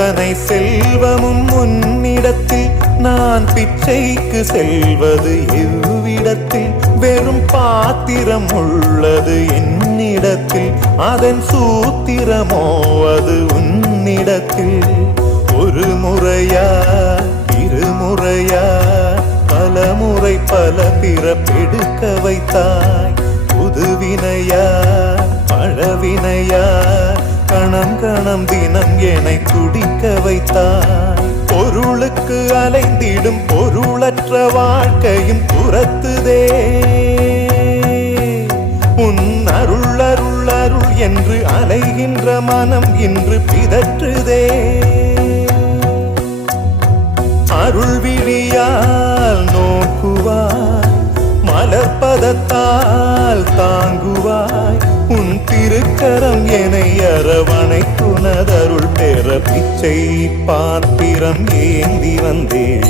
அத்தனை செல்வமும் உன்னிடத்தில் நான் பிச்சைக்கு செல்வது எவ்விடத்தில் வெறும் பாத்திரம் உள்ளது என்னிடத்தில் அதன் சூத்திரமோ அது உன்னிடத்தில் ஒரு முறையா இருமுறையா பல முறை பல பிறப்பெடுக்க வைத்தாய் புதுவினையா பழவினையா கணம் கணம் தினம் என்னை துடிக்க வைத்தாய் பொருளுக்கு அலைந்திடும் பொருளற்ற வாழ்க்கையும் துரத்துதே உன் அருள் அருள் அருள் என்று அலைகின்ற மனம் இன்று பிதற்றுதே அருள் விழியால் நோக்குவாய் மலர்பதத்தால் தாங்குவாய் உன் திருக்கரம் என்னை அரவணைக்குனதருள் பெற பிச்சை பாத்திரம் ஏந்தி வந்தேன்